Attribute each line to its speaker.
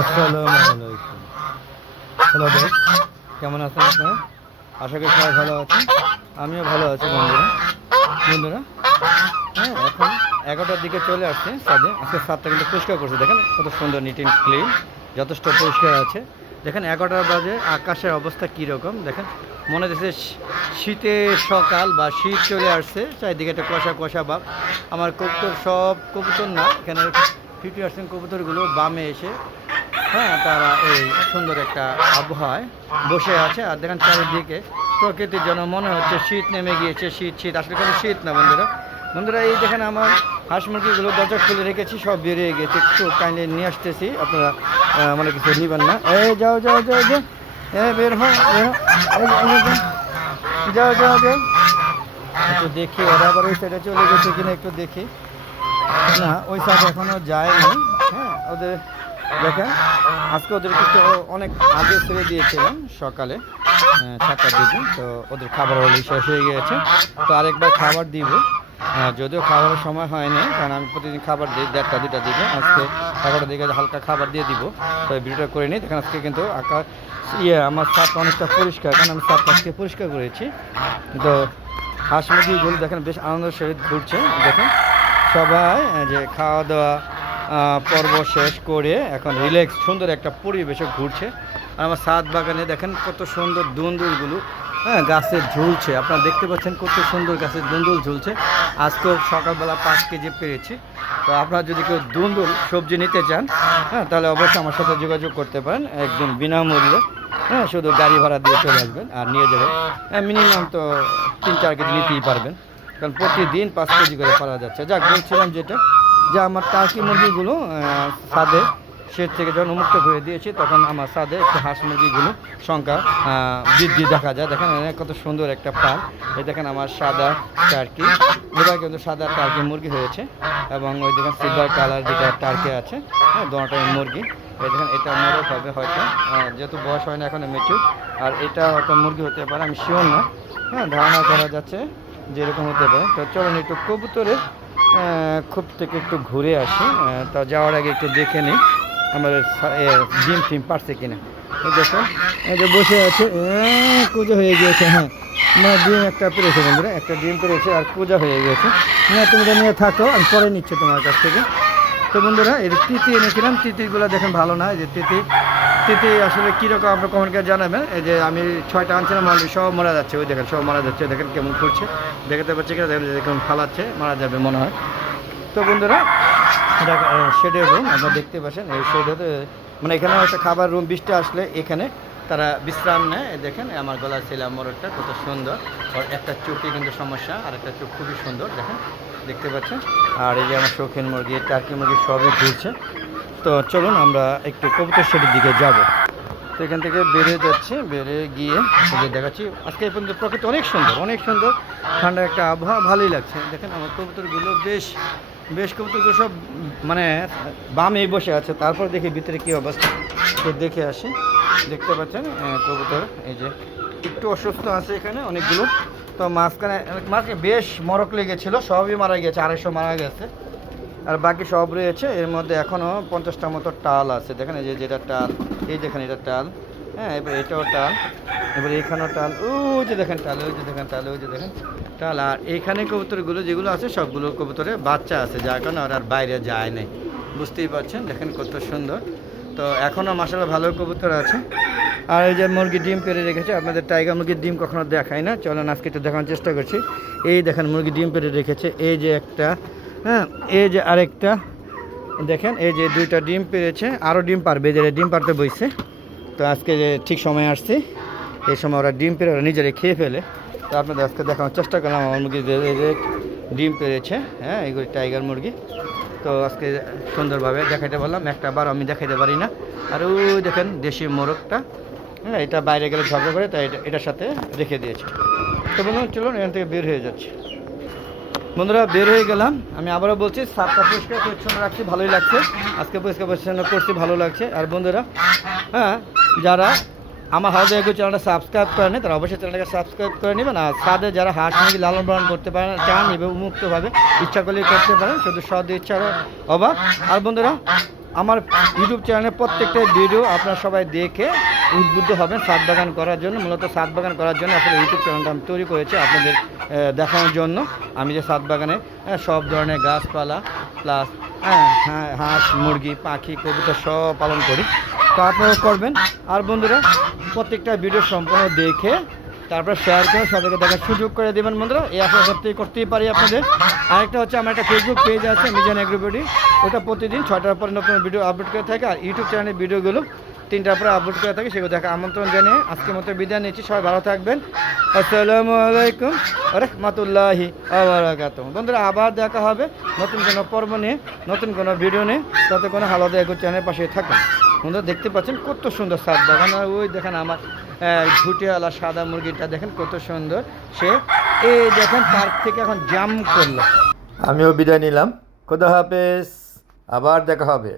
Speaker 1: আসসালামু আলাইকুম। হ্যালো ভাই, কেমন আছেন আপনারা? আশা করি সবাই ভালো আছেন। আমিও ভালো আছি বন্ধুরা। বন্ধুরা হ্যাঁ এখন এগারোটার দিকে চলে আসছে সাদে। আজকে সাতটা কিন্তু পরিষ্কার করছে। দেখেন কত সুন্দর নিট অ্যান্ড ক্লিন যথেষ্ট পরিষ্কার আছে। দেখেন এগারোটার বাজে, আকাশের অবস্থা কীরকম? দেখেন, মনে হচ্ছে শীতের সকাল বা শীত চলে আসছে। চারিদিকে একটা কষা কষা ভাব আমার কবুতর সব কবুতর না, এখানে ফিফটি পার্সেন্ট কবুতরগুলো বামে এসে হ্যাঁ তারা এই সুন্দর একটা আবহাওয়ায় বসে আছে আর দেখেন চারিদিকে প্রকৃতির জন্য মনে হচ্ছে শীত নেমে গিয়েছে শীত শীত। আসলে কোনো শীত না বন্ধুরা। বন্ধুরা এই দেখেন আমার হাঁস মুরগিগুলো দরজা খুলে রেখেছি সব বেরিয়ে গেছে। একটু কাইন্ডলি নিয়ে আসতেছি আপনারা মানে কিছু নিবেন না। এই যাও যাও যাও যাও। এ বের হো বের যে, যাও যাও যাও। একটু দেখি ওরা আবার ওই সাইডে চলে গেছে কিনা একটু দেখি। না ওই সাইড এখনও যায়নি। হ্যাঁ ওদের দেখেন, আজকে ওদের কিন্তু অনেক আগে ছেড়ে দিয়েছিলাম সকালে সাতটার দিকে, তো ওদের খাবার অলরেডি শেষ হয়ে গিয়েছে। তো আরেকবার খাবার দিব। যদিও খাবারের সময় হয়নি, কারণ আমি প্রতিদিন খাবার দিই দেড়টা দুটার দিকে। আজকে এগারোটার দিকে হালকা খাবার দিয়ে দিব। তো ভিডিওটা করে নিই। দেখেন, আজকে কিন্তু আকাশ ইয়ে আমার সাপটা অনেকটা পরিষ্কার, কারণ আমি সাপটা আজকে পরিষ্কার করেছি। তো হাঁস মুরগিগুলো দেখেন, বেশ আনন্দের সহিত ঘুরছে। দেখেন, সবাই যে খাওয়া দাওয়া পর্ব শেষ করে এখন রিল্যাক্স সুন্দর একটা পরিবেশে ঘুরছে। আর আমার সাত বাগানে দেখেন কত সুন্দর দুন্দুলগুলো হ্যাঁ গাছে ঝুলছে। আপনারা দেখতে পাচ্ছেন কত সুন্দর গাছের দুন্দুল ঝুলছে। আজকেও সকালবেলা পাঁচ কেজি পেয়েছি তো আপনারা যদি কেউ দুন্দুল সবজি নিতে চান হ্যাঁ তাহলে অবশ্যই আমার সাথে যোগাযোগ করতে পারেন একদম বিনামূল্যে। হ্যাঁ শুধু গাড়ি ভাড়া দিয়ে চলে আসবেন আর নিয়ে যাবেন। হ্যাঁ মিনিমাম তো তিন চার কেজি নিতেই পারবেন। কারণ প্রতিদিন পাঁচ কেজি করে পাওয়া যাচ্ছে। যাক, বলছিলাম যেটা যে আমার টার্কি মুরগিগুলো ছাদে শেড থেকে যখন উন্মুক্ত করে দিয়েছি, তখন আমার সাদে একটু হাঁস মুরগিগুলো সংখ্যা বৃদ্ধি দেখা যায়। দেখেন কত সুন্দর একটা পাল। এই দেখেন আমার সাদা টার্কি। এবার কিন্তু সাদা টার্কি মুরগি হয়েছে এবং ওই দেখেন সিলভার কালার যেটা টার্কি আছে হ্যাঁ দোনোটাই মুরগি। এই দেখেন, এটা মোরগ হবে হয়তো যেহেতু বয়স হয় না এখন মেচুর আর এটা হয়তো মুরগি হতে পারে, আমি শিওর না। হ্যাঁ ধারণা করা যাচ্ছে যেরকম হতে পারে। তো চলুন একটু কবুতরের খুব থেকে একটু ঘুরে আসি। তা যাওয়ার আগে একটু দেখে নিই আমাদের জিম টিম পারছে কিনা। দেখুন এই যে বসে আছে কুজো হয়ে গিয়েছে হ্যাঁ। না, ডিম একটা পেরেছে বন্ধুরা, একটা ডিম পেরেছে আর পূজা হয়ে গেছে না, তুমি এটা নিয়ে থাকো, আমি পরে নিচ্ছি তোমার কাছ থেকে। তো বন্ধুরা এই তিতি এনেছিলাম, তিতিগুলো দেখেন ভালো না, এই যে তিতি। তিতি আসলে কীরকম আপনার কমেন্টকে জানাবেন? এই যে আমি ছয়টা আনছিলাম অলরেডি সব মারা যাচ্ছে, ওই দেখেন, সব মারা যাচ্ছে, দেখেন কেমন করছে দেখাতে পারছে কিনা, দেখেন কেমন ফালাচ্ছে, মারা যাবে মনে হয়। তো বন্ধুরা শেডের রুম আপনারা দেখতে পাচ্ছেন, এই শেডের মানে এখানে একটা খাবার রুম বৃষ্টি আসলে এখানে। তারা বিশ্রাম নেয় দেখেন আমার গলার ছেলে মোরগটা কত সুন্দর। আর একটা চোখে কিন্তু সমস্যা, আর একটা চোখ খুবই সুন্দর, দেখেন, দেখতে পাচ্ছেন। আর এই যে আমার শৌখিন মুরগি, টার্কি মুরগি সবই ঘুরছে তো চলুন আমরা একটু কবুতর শেডের দিকে যাব। তো এখান থেকে বেরিয়ে যাচ্ছে বেড়ে গিয়ে দেখাচ্ছি। আজকে এই পর্যন্ত প্রকৃতি অনেক সুন্দর অনেক সুন্দর। ঠান্ডা একটা আবহাওয়া, ভালোই লাগছে। দেখেন আমার কবুতরগুলো বেশ বেশ কবুতরগুলো সব মানে বামে বসে আছে। তারপর দেখি ভিতরে কী অবস্থা। তো দেখে আসি। দেখতে পাচ্ছেন কবুতর, এই যে একটু অসুস্থ আছে এখানে অনেকগুলো। তো মাঝখানে মাঝখানে বেশ মরক লেগেছিল, সবই মারা গেছে, আড়াইশো মারা গেছে। আর বাকি সব রয়েছে, এর মধ্যে এখনও পঞ্চাশটার মতো টাল আছে। দেখেন এই যে যেটা টাল, এই দেখেন এটা টাল হ্যাঁ এবার এটাও টাল, এবার এখানেও টাল ও যে দেখেন টাল, ওই যে দেখেন টাল, ওই যে দেখেন টাল। আর এইখানে কবুতরগুলো যেগুলো আছে, সবগুলো কবুতরে বাচ্চা আছে, যার কারণে আর বাইরে যায় নাই। বুঝতেই পারছেন, দেখেন কত সুন্দর। তো এখনও মাসালা ভালো কবুতর আছে। আর এই যে মুরগি ডিম পেরে রেখেছে, আপনাদের টাইগার মুরগির ডিম কখনো দেখায় না। চলেন আজকে একটু দেখানোর চেষ্টা করছি। এই দেখেন মুরগি ডিম পেরে রেখেছে, এই যে একটা হ্যাঁ এই যে আরেকটা, দেখেন, এই যে দুইটা ডিম পেরেছে আরও ডিম পারবে যে ডিম পারতে বইছে। তো আজকে যে ঠিক সময় আসছে, এই সময় ওরা ডিম পেরে ওরা নিজেরাই খেয়ে ফেলে। তো আপনাদের আজকে দেখানোর চেষ্টা করলাম, আমার মুরগি ডিম পেরেছে হ্যাঁ এগুলি টাইগার মুরগি। তো আজকে সুন্দরভাবে দেখাইতে পারলাম, একটা বার আমি দেখাইতে পারি না। আর ওই দেখেন, দেশি মোরগটা হ্যাঁ এটা বাইরে গেলে ঝগড়া করে, তাই এটা এটার সাথে রেখে দিয়েছে। তো বন্ধু চলুন, এখান থেকে বের হয়ে যাচ্ছে। বন্ধুরা, বের হয়ে গেলাম। আমি আবারও বলছি সাতটা পরিষ্কার পরিচ্ছন্ন রাখছি, ভালোই লাগছে। আজকে পরিষ্কার পরিচ্ছন্ন করছি, ভালো লাগছে। আর বন্ধুরা হ্যাঁ যারা আমার হাউস এগো চ্যানেলটা সাবস্ক্রাইব করে করেনি, তারা অবশ্যই চ্যানেলটাকে সাবস্ক্রাইব করে নেবেন। আর সাদে যারা হাঁস মুরগি লালন পালন করতে পারেন চান এবং মুক্তভাবে ইচ্ছা করলে করতে পারেন, শুধু সদ ইচ্ছার অভাব। আর বন্ধুরা আমার ইউটিউব চ্যানেলে প্রত্যেকটা ভিডিও আপনারা সবাই দেখে উদ্বুদ্ধ হবেন সাত বাগান করার জন্য। মূলত সাত বাগান করার জন্য আসলে ইউটিউব চ্যানেলটা আমি তৈরি করেছি আপনাদের দেখানোর জন্য। আমি যে সাত বাগানে সব ধরনের গাছপালা প্লাস হাঁস, মুরগি, পাখি, কবুতর সব পালন করি। তো আপনারা করবেন। আর বন্ধুরা, প্রত্যেকটা ভিডিও সম্পূর্ণ দেখে তারপরে শেয়ার করে সবাইকে দেখার সুযোগ করে দেবেন বন্ধুরা। এই আশা করতেই করতেই পারি আপনাদের। আরেকটা হচ্ছে, আমার একটা ফেসবুক পেজ আছে মিজান এগ্রিবডি ওটা প্রতিদিন ছটার পরে নতুন ভিডিও আপলোড করে থাকে আর ইউটিউব চ্যানেলের ভিডিওগুলো তিনটার পরে আপলোড করে থাকে সেগুলো দেখা আমন্ত্রণ জানিয়ে আজকের মতো বিদায় নিচ্ছি। সবাই ভালো থাকবেন। আসসালামু আলাইকুম রহমতুল্লাহি আবরাকাত বন্ধুরা, আবার দেখা হবে নতুন কোনো পর্ব নিয়ে, নতুন কোনো ভিডিও নিয়ে। তাতে কোনো হালাদা এগো চ্যানেলের পাশে থাকুন। বন্ধুরা, দেখতে পাচ্ছেন কত সুন্দর সাত বাগান। ওই দেখেন আমার ঘুটিওয়ালা সাদা মুরগিটা দেখেন কত সুন্দর। সে, এই দেখেন পার্ক থেকে এখন জাম করল। আমিও বিদায় নিলাম। খোদা হাফেজ। আবার দেখা হবে।